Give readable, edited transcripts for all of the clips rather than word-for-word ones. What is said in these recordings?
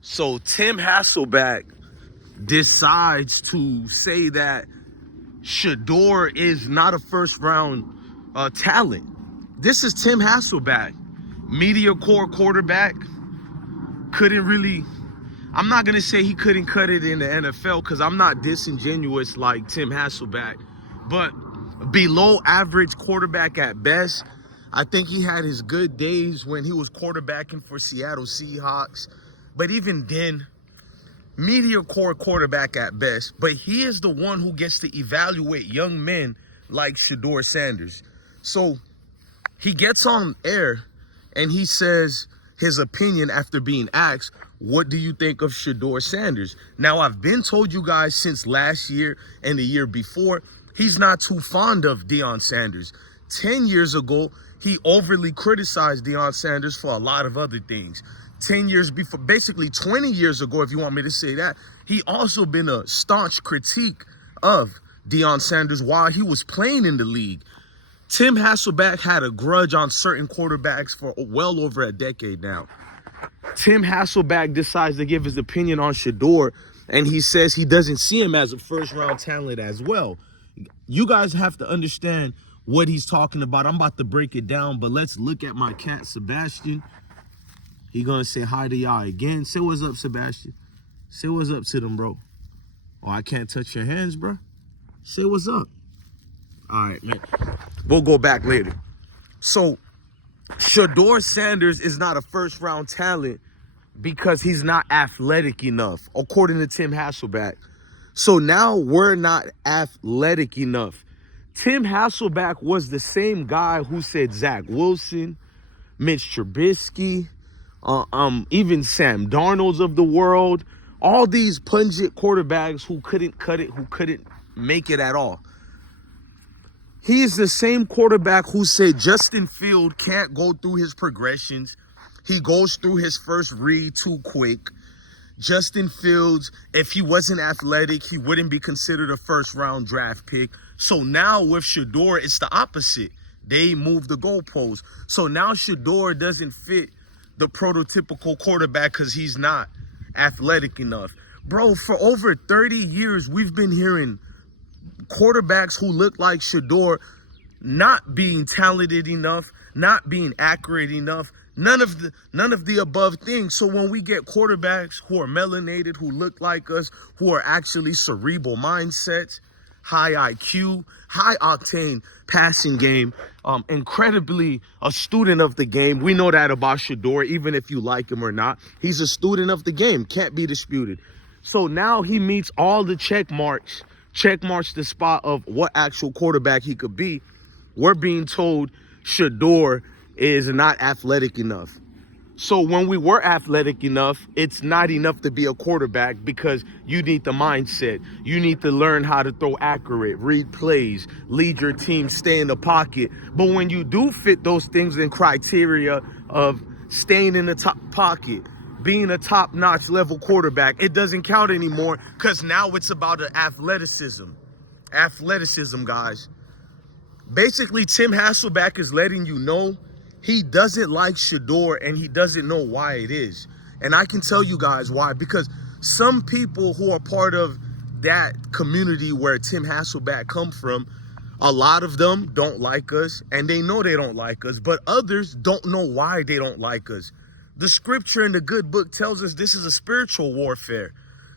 So Tim Hasselback decides to say that Shedeur is not a first-round talent. This is Tim Hasselback, media core quarterback. Couldn't really, I'm not going to say he couldn't cut it in the NFL because I'm not disingenuous like Tim Hasselback, but below average quarterback at best. I think he had his good days when he was quarterbacking for Seattle Seahawks, but even then, media core quarterback at best. But he is the one who gets to evaluate young men like Shedeur Sanders. So he gets on air and he says his opinion after being asked, what do you think of Shedeur Sanders? Now, I've been told you guys since last year and the year before, he's not too fond of Deion Sanders. 10 years ago, he overly criticized Deion Sanders for a lot of other things. 10 years before, basically 20 years ago, if you want me to say that, he also been a staunch critique of Deion Sanders while he was playing in the league. Tim Hasselback had a grudge on certain quarterbacks for well over a decade now. Tim Hasselback decides to give his opinion on Shedeur, and he says he doesn't see him as a first-round talent as well. You guys have to understand what he's talking about. I'm about to break it down, but let's look at my cat, Sebastian. He gonna say hi to y'all again. Say what's up, Sebastian. Say what's up to them, bro. Oh, I can't touch your hands, bro. Say what's up. All right, man. We'll go back later. So, Shedeur Sanders is not a first-round talent because he's not athletic enough, according to Tim Hasselback. So now we're not athletic enough. Tim Hasselback was the same guy who said Zach Wilson, Mitch Trubisky, even Sam Darnold's of the world, all these pungent quarterbacks who couldn't cut it, who couldn't make it at all. He is the same quarterback who said Justin Fields can't go through his progressions. He goes through his first read too quick. Justin Fields, if he wasn't athletic, he wouldn't be considered a first-round draft pick. So now with Shedeur, it's the opposite. They moved the goalposts. So now Shedeur doesn't fit the prototypical quarterback because he's not athletic enough. Bro, for over 30 years, we've been hearing quarterbacks who look like Shedeur not being talented enough, not being accurate enough, none of the above things. So when we get quarterbacks who are melanated, who look like us, who are actually cerebral mindsets, high IQ, high octane passing game, incredibly a student of the game. We know that about Shedeur, even if you like him or not. He's a student of the game, can't be disputed. So now he meets all the check marks the spot of what actual quarterback he could be. We're being told Shedeur is not athletic enough. So when we were athletic enough, it's not enough to be a quarterback because you need the mindset. You need to learn how to throw accurate, read plays, lead your team, stay in the pocket. But when you do fit those things in criteria of staying in the top pocket, being a top-notch level quarterback, it doesn't count anymore because now it's about athleticism. Athleticism, guys. Basically, Tim Hasselback is letting you know he doesn't like Shedeur and he doesn't know why it is. And I can tell you guys why. Because some people who are part of that community where Tim Hasselback come from, a lot of them don't like us and they know they don't like us. But others don't know why they don't like us. The scripture in the good book tells us this is a spiritual warfare.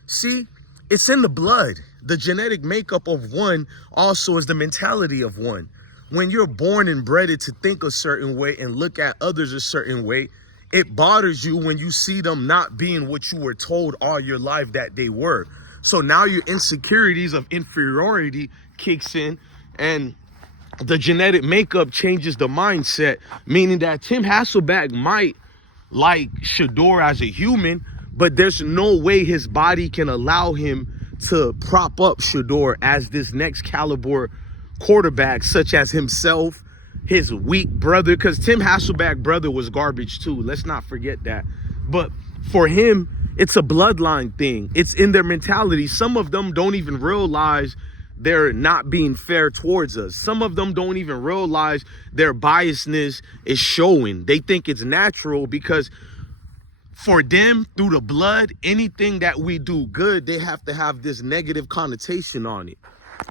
See, it's in the blood. The genetic makeup of one also is the mentality of one. When you're born and bred to think a certain way and look at others a certain way, it bothers you when you see them not being what you were told all your life that they were. So now your insecurities of inferiority kicks in and the genetic makeup changes the mindset, meaning that Tim Hasselback might like Shedeur as a human, but there's no way his body can allow him to prop up Shedeur as this next caliber quarterback, such as himself, his weak brother, because Tim Hasselback brother was garbage too. Let's not forget that. But for him, it's a bloodline thing. It's in their mentality. Some of them don't even realize they're not being fair towards us. Some of them don't even realize their biasness is showing. They think it's natural because For them, through the blood, anything that we do good, they have to have this negative connotation on it.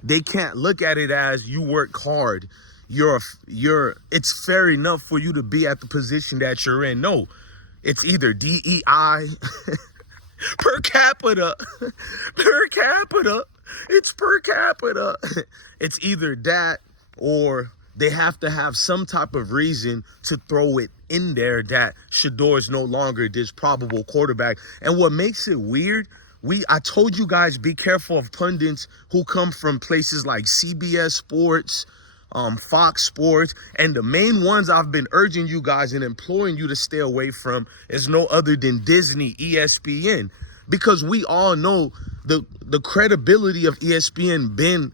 They can't look at it as you work hard. It's fair enough for you to be at the position that you're in. No, it's either DEI, per capita, per capita. It's per capita. It's either that or they have to have some type of reason to throw it in there that Shedeur is no longer this probable quarterback. And what makes it weird, I told you guys, be careful of pundits who come from places like CBS Sports, Fox Sports, and the main ones I've been urging you guys and imploring you to stay away from is no other than Disney, ESPN, because we all know the credibility of ESPN been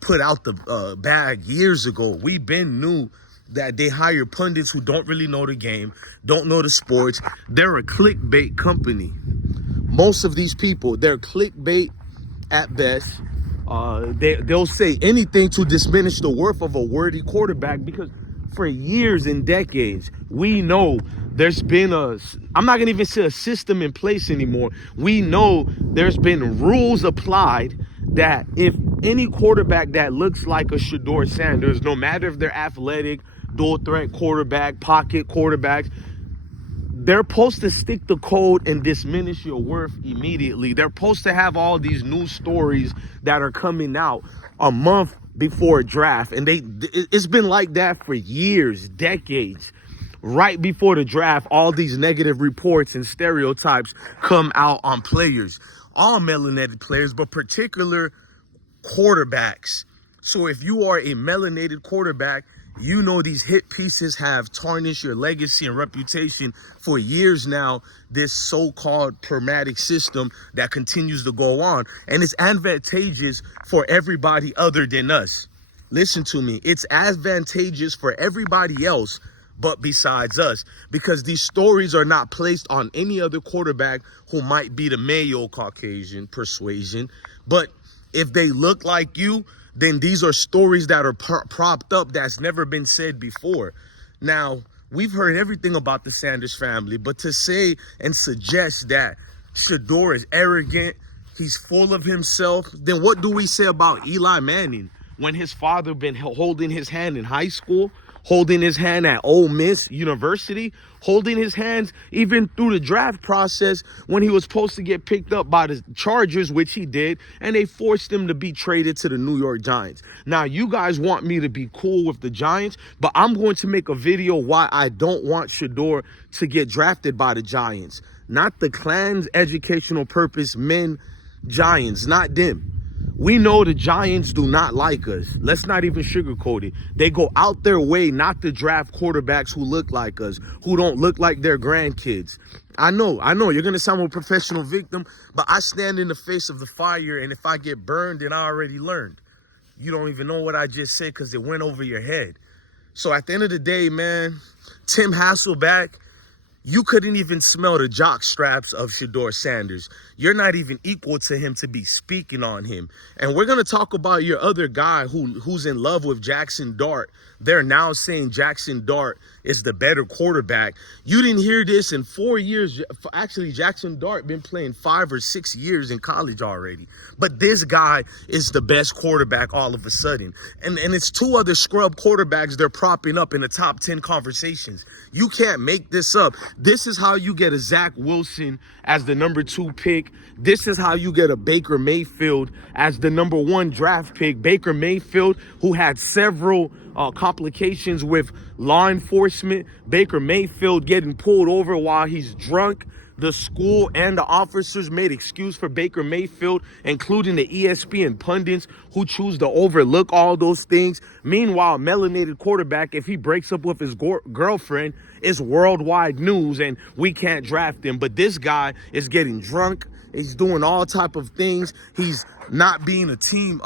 put out the bag years ago. We been knew that they hire pundits who don't really know the game, don't know the sports. They're a clickbait company. Most of these people, they're clickbait at best. They'll say anything to diminish the worth of a worthy quarterback, because for years and decades, we know there's been I'm not gonna even say a system in place anymore. We know there's been rules applied that if any quarterback that looks like a Shedeur Sanders, no matter if they're athletic, dual threat quarterback, pocket quarterbacks, they're supposed to stick the code and diminish your worth immediately. They're supposed to have all these news stories that are coming out a month before a draft. And it's been like that for years, decades. Right before the draft, all these negative reports and stereotypes come out on players. All melanated players, but particular quarterbacks. So if you are a melanated quarterback, you know these hit pieces have tarnished your legacy and reputation for years now, this so-called pragmatic system that continues to go on. And it's advantageous for everybody other than us. Listen to me. It's advantageous for everybody else but besides us, because these stories are not placed on any other quarterback who might be the Mayo Caucasian persuasion. But if they look like you, then these are stories that are propped up that's never been said before. Now, we've heard everything about the Sanders family, but to say and suggest that Shedeur is arrogant, he's full of himself, then what do we say about Eli Manning when his father been holding his hand in high school, holding his hand at Ole Miss University, holding his hands even through the draft process when he was supposed to get picked up by the Chargers, which he did, and they forced him to be traded to the New York Giants. Now, you guys want me to be cool with the Giants, but I'm going to make a video why I don't want Shedeur to get drafted by the Giants. Not the Klan's educational purpose men Giants, not them. We know the Giants do not like us. Let's not even sugarcoat it. They go out their way not to draft quarterbacks who look like us, who don't look like their grandkids. I know, you're going to sound like a professional victim, but I stand in the face of the fire, and if I get burned, then I already learned. You don't even know what I just said because it went over your head. So at the end of the day, man, Tim Hasselback, you couldn't even smell the jock straps of Shedeur Sanders. You're not even equal to him to be speaking on him. And we're going to talk about your other guy who's in love with Jackson Dart. They're now saying Jackson Dart is the better quarterback. You didn't hear this in 4 years. Actually, Jackson Dart been playing 5 or 6 years in college already. But this guy is the best quarterback all of a sudden. And it's 2 other scrub quarterbacks they're propping up in the top 10 conversations. You can't make this up. This is how you get a Zach Wilson as the number 2 pick. This is how you get a Baker Mayfield as the number 1 draft pick. Baker Mayfield, who had several complications with law enforcement. Baker Mayfield getting pulled over while he's drunk. The school and the officers made excuse for Baker Mayfield, including the ESPN pundits who choose to overlook all those things. Meanwhile, melanated quarterback, if he breaks up with his girlfriend, is worldwide news and we can't draft him. But this guy is getting drunk. He's doing all type of things. He's not being a team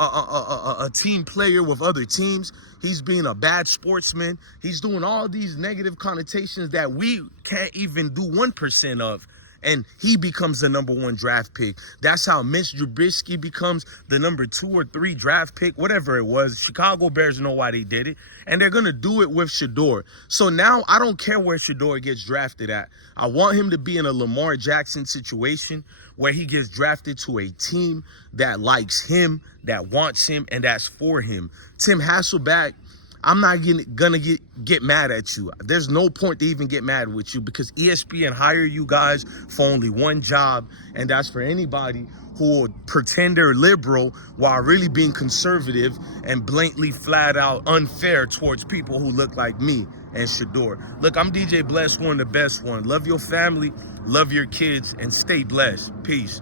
player with other teams. He's being a bad sportsman. He's doing all these negative connotations that we can't even do 1% of. and he becomes the #1 draft pick. That's how Mitch Trubisky becomes the #2 or 3 draft pick, whatever it was. Chicago Bears know why they did it, and they're going to do it with Shedeur. So now I don't care where Shedeur gets drafted at. I want him to be in a Lamar Jackson situation where he gets drafted to a team that likes him, that wants him, and that's for him. Tim Hasselback, I'm not gonna get mad at you. There's no point to even get mad with you because ESPN hired you guys for only one job, and that's for anybody who will pretend they're liberal while really being conservative and blatantly flat out unfair towards people who look like me and Shedeur. Look, I'm DJ Blessone, the best one. Love your family, love your kids, and stay blessed. Peace.